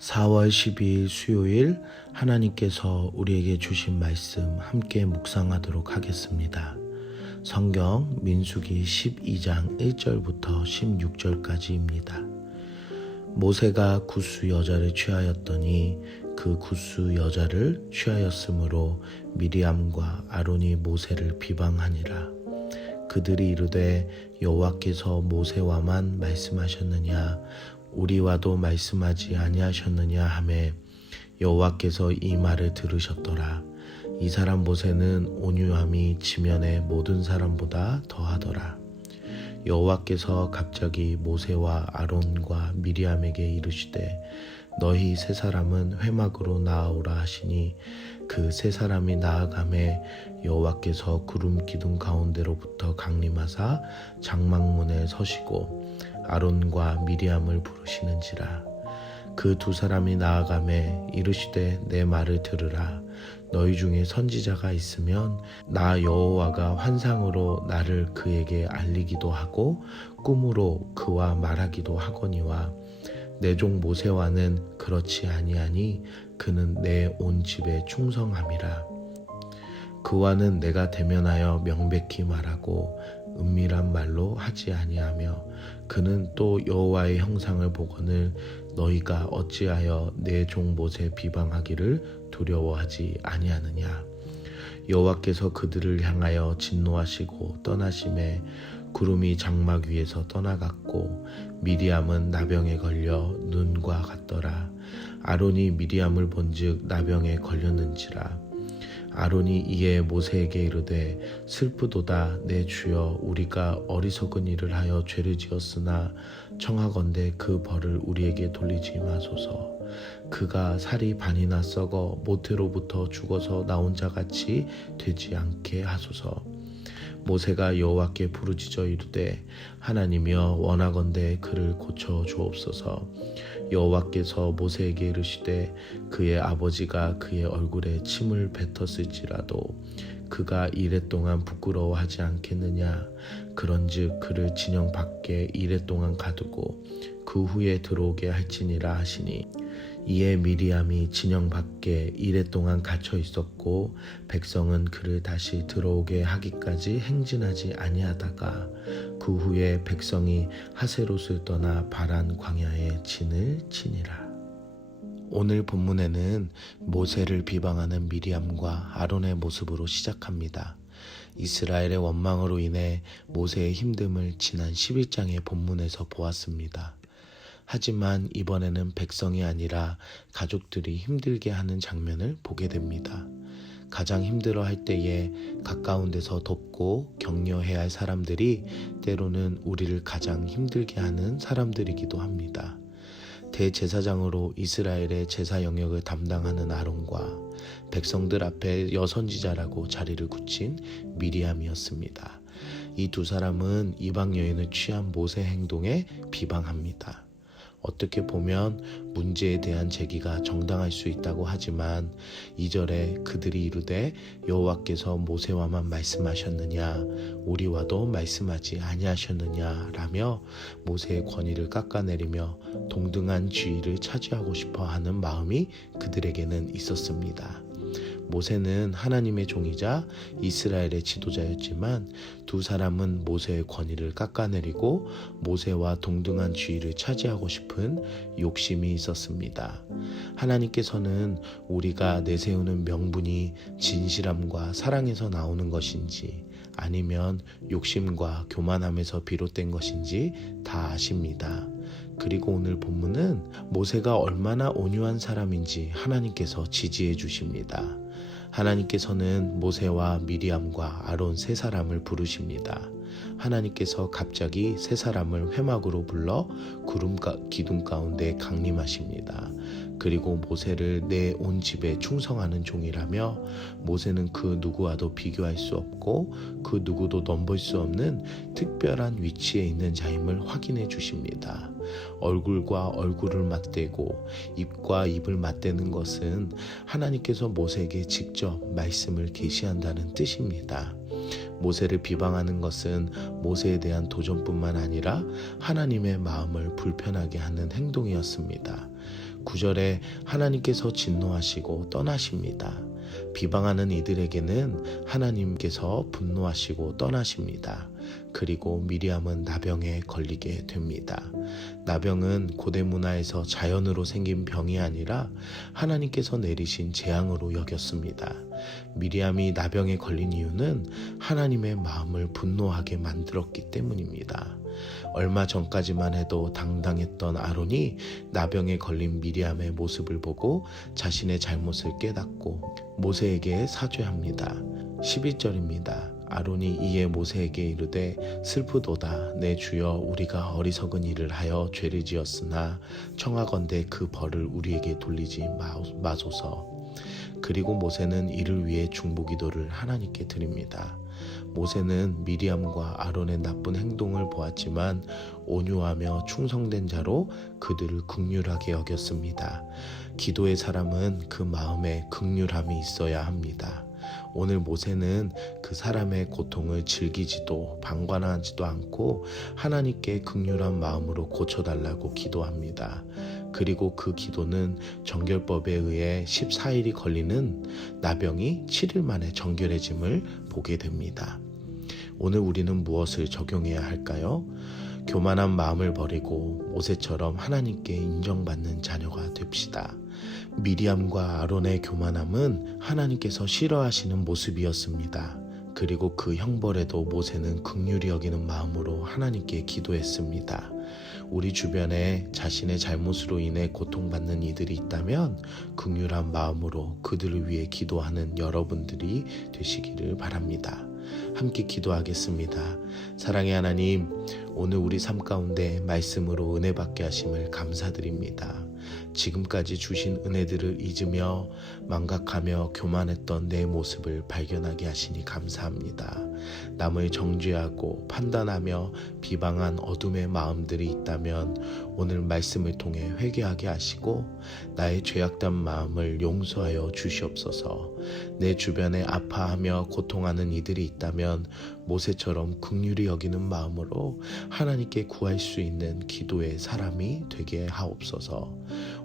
4월 12일 수요일 하나님께서 우리에게 주신 말씀 함께 묵상하도록 하겠습니다. 성경 민수기 12장 1절부터 16절까지입니다. 모세가 굿수 여자를 취하였더니 그 굿수 여자를 취하였으므로 미리암과 아론이 모세를 비방하니라. 그들이 이르되 여호와께서 모세와만 말씀하셨느냐 우리와도 말씀하지 아니하셨느냐 하매 여호와께서 이 말을 들으셨더라. 이 사람 모세는 온유함이 지면의 모든 사람보다 더하더라. 여호와께서 갑자기 모세와 아론과 미리암에게 이르시되 너희 세 사람은 회막으로 나아오라 하시니 그 세 사람이 나아가매 여호와께서 구름 기둥 가운데로부터 강림하사 장막문에 서시고 아론과 미리암을 부르시는지라. 그 두 사람이 나아가매 이르시되 내 말을 들으라. 너희 중에 선지자가 있으면 나 여호와가 환상으로 나를 그에게 알리기도 하고 꿈으로 그와 말하기도 하거니와 내 종 모세와는 그렇지 아니하니 그는 내 온 집에 충성함이라. 그와는 내가 대면하여 명백히 말하고 은밀한 말로 하지 아니하며 그는 또 여호와의 형상을 보거늘 너희가 어찌하여 내 종 모세 비방하기를 두려워하지 아니하느냐. 여호와께서 그들을 향하여 진노하시고 떠나심에 구름이 장막 위에서 떠나갔고 미리암은 나병에 걸려 눈과 같더라. 아론이 미리암을 본즉 나병에 걸렸는지라. 아론이 이에 모세에게 이르되 슬프도다 내 주여 우리가 어리석은 일을 하여 죄를 지었으나 청하건대 그 벌을 우리에게 돌리지 마소서. 그가 살이 반이나 썩어 모태로부터 죽어서 나온 자같이 되지 않게 하소서. 모세가 여호와께 부르짖어 이르되 하나님이여 원하건대 그를 고쳐 주옵소서. 여호와께서 모세에게 이르시되 그의 아버지가 그의 얼굴에 침을 뱉었을지라도 그가 이랫동안 부끄러워하지 않겠느냐. 그런즉 그를 진영 밖에 이랫동안 가두고 그 후에 들어오게 할지니라 하시니 이에 미리암이 진영 밖에 이랫동안 갇혀 있었고 백성은 그를 다시 들어오게 하기까지 행진하지 아니하다가 그 후에 백성이 하세롯을 떠나 바란 광야에 진을 치니라. 오늘 본문에는 모세를 비방하는 미리암과 아론의 모습으로 시작합니다. 이스라엘의 원망으로 인해 모세의 힘듦을 지난 11장의 본문에서 보았습니다. 하지만 이번에는 백성이 아니라 가족들이 힘들게 하는 장면을 보게 됩니다. 가장 힘들어할 때에 가까운 데서 돕고 격려해야 할 사람들이 때로는 우리를 가장 힘들게 하는 사람들이기도 합니다. 대제사장으로 이스라엘의 제사 영역을 담당하는 아론과 백성들 앞에 여선지자라고 자리를 굳힌 미리암이었습니다. 이 두 사람은 이방 여인을 취한 모세 행동에 비방합니다. 어떻게 보면 문제에 대한 제기가 정당할 수 있다고 하지만 2절에 그들이 이르되 여호와께서 모세와만 말씀하셨느냐 우리와도 말씀하지 아니하셨느냐 라며 모세의 권위를 깎아내리며 동등한 지위를 차지하고 싶어 하는 마음이 그들에게는 있었습니다. 모세는 하나님의 종이자 이스라엘의 지도자였지만 두 사람은 모세의 권위를 깎아내리고 모세와 동등한 지위를 차지하고 싶은 욕심이 있었습니다. 하나님께서는 우리가 내세우는 명분이 진실함과 사랑에서 나오는 것인지 아니면 욕심과 교만함에서 비롯된 것인지 다 아십니다. 그리고 오늘 본문은 모세가 얼마나 온유한 사람인지 하나님께서 지지해 주십니다. 하나님께서는 모세와 미리암과 아론 세 사람을 부르십니다. 하나님께서 갑자기 세 사람을 회막으로 불러 구름 기둥 가운데 강림하십니다. 그리고 모세를 내 온 집에 충성하는 종이라며 모세는 그 누구와도 비교할 수 없고 그 누구도 넘볼 수 없는 특별한 위치에 있는 자임을 확인해 주십니다. 얼굴과 얼굴을 맞대고 입과 입을 맞대는 것은 하나님께서 모세에게 직접 말씀을 계시한다는 뜻입니다. 모세를 비방하는 것은 모세에 대한 도전뿐만 아니라 하나님의 마음을 불편하게 하는 행동이었습니다. 9절에 하나님께서 진노하시고 떠나십니다. 비방하는 이들에게는 하나님께서 분노하시고 떠나십니다. 그리고 미리암은 나병에 걸리게 됩니다. 나병은 고대 문화에서 자연으로 생긴 병이 아니라 하나님께서 내리신 재앙으로 여겼습니다. 미리암이 나병에 걸린 이유는 하나님의 마음을 분노하게 만들었기 때문입니다. 얼마 전까지만 해도 당당했던 아론이 나병에 걸린 미리암의 모습을 보고 자신의 잘못을 깨닫고 모세에게 사죄합니다. 11절입니다. 아론이 이에 모세에게 이르되 슬프도다. 내 주여, 우리가 어리석은 일을 하여 죄를 지었으나 청하건대 그 벌을 우리에게 돌리지 마소서. 그리고 모세는 이를 위해 중보기도를 하나님께 드립니다. 모세는 미리암과 아론의 나쁜 행동을 보았지만 온유하며 충성된 자로 그들을 긍휼하게 여겼습니다. 기도의 사람은 그 마음에 긍휼함이 있어야 합니다. 오늘 모세는 그 사람의 고통을 즐기지도 방관하지도 않고 하나님께 긍휼한 마음으로 고쳐달라고 기도합니다. 그리고 그 기도는 정결법에 의해 14일이 걸리는 나병이 7일 만에 정결해짐을 보게 됩니다. 오늘 우리는 무엇을 적용해야 할까요? 교만한 마음을 버리고 모세처럼 하나님께 인정받는 자녀가 됩시다. 미리암과 아론의 교만함은 하나님께서 싫어하시는 모습이었습니다. 그리고 그 형벌에도 모세는 긍휼히 여기는 마음으로 하나님께 기도했습니다. 우리 주변에 자신의 잘못으로 인해 고통받는 이들이 있다면 긍휼한 마음으로 그들을 위해 기도하는 여러분들이 되시기를 바랍니다. 함께 기도하겠습니다. 사랑의 하나님, 오늘 우리 삶 가운데 말씀으로 은혜 받게 하심을 감사드립니다. 지금까지 주신 은혜들을 잊으며 망각하며 교만했던 내 모습을 발견하게 하시니 감사합니다. 남을 정죄하고 판단하며 비방한 어둠의 마음들이 있다면 오늘 말씀을 통해 회개하게 하시고 나의 죄악된 마음을 용서하여 주시옵소서. 내 주변에 아파하며 고통하는 이들이 있다면 모세처럼 긍휼히 여기는 마음으로 하나님께 구할 수 있는 기도의 사람이 되게 하옵소서.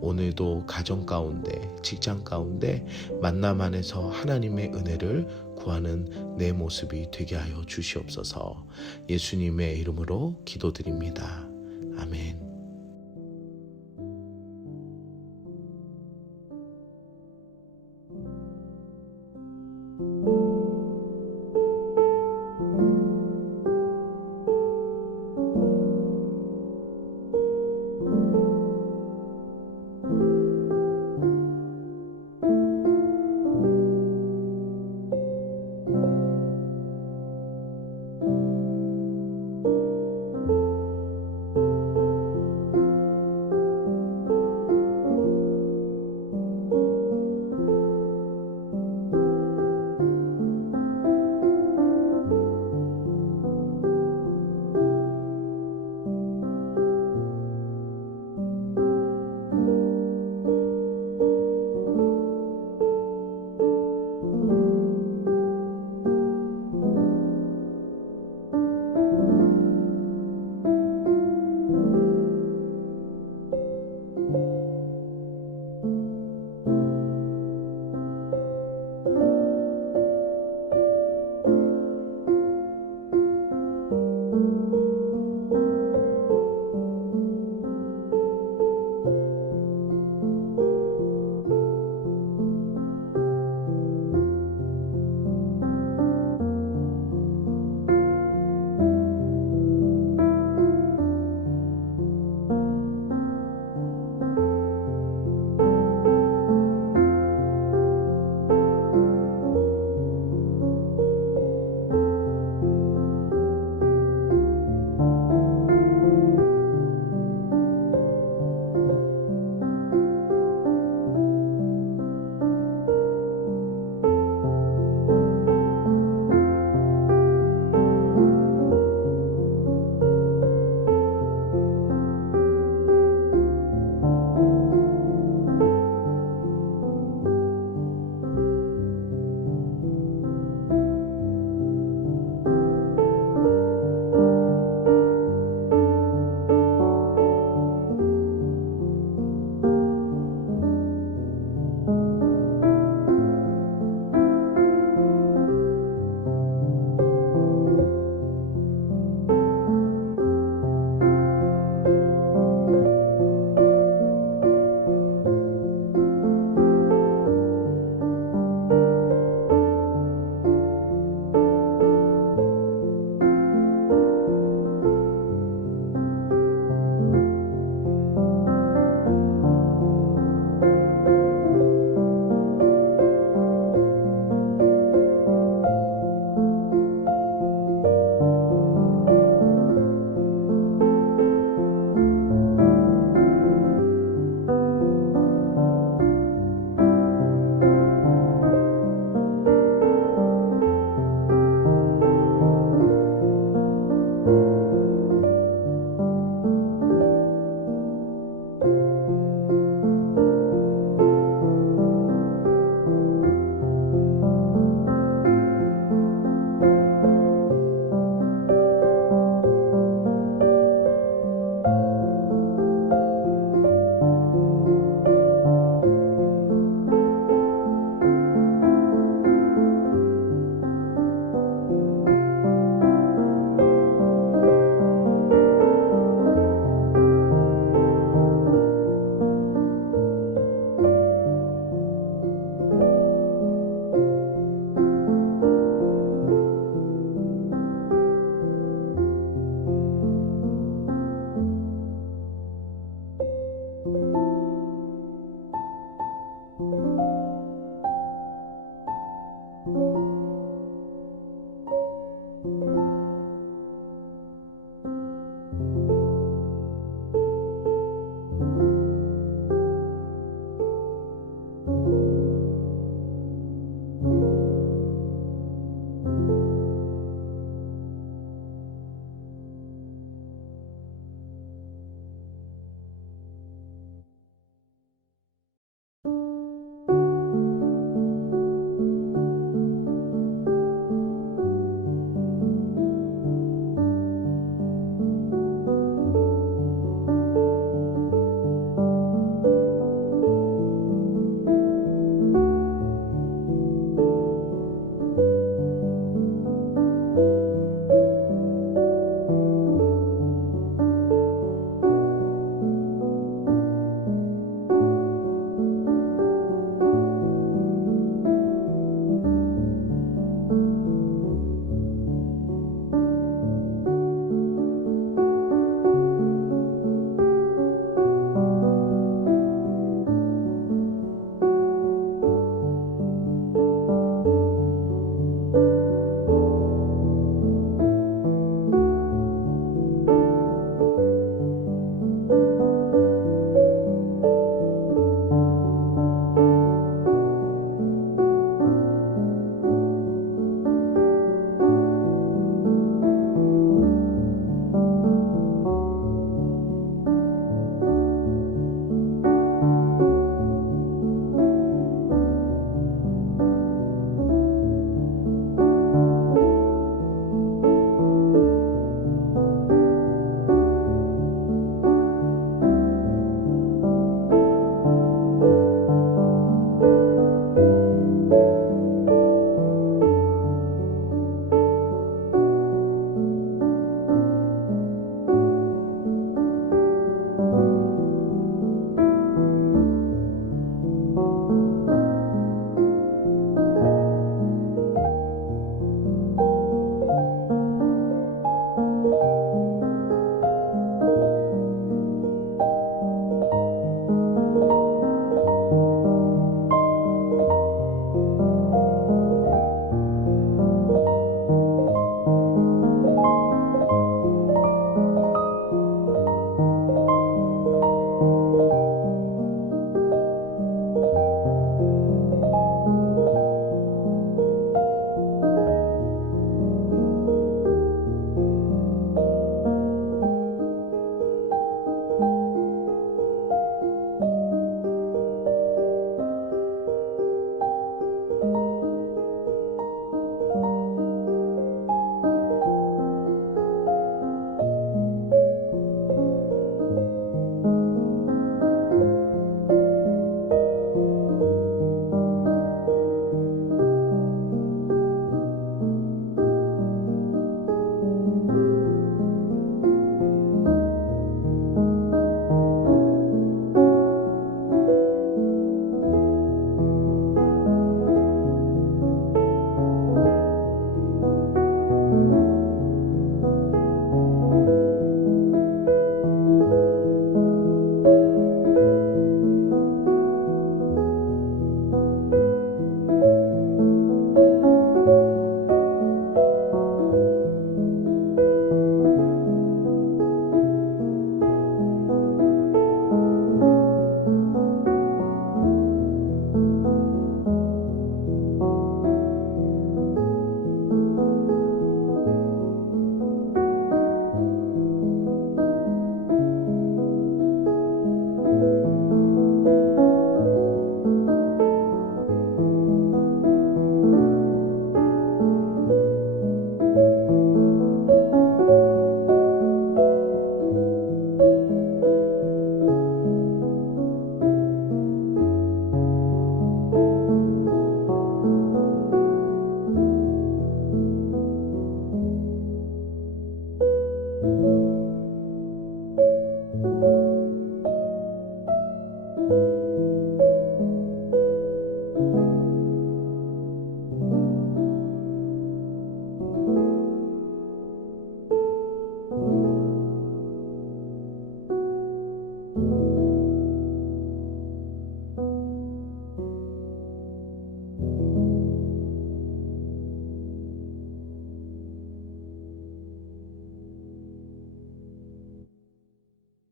오늘도 가정 가운데, 직장 가운데 만남 안에서 하나님의 은혜를 구하는 내 모습이 되게 하여 주시옵소서. 예수님의 이름으로 기도드립니다. 아멘.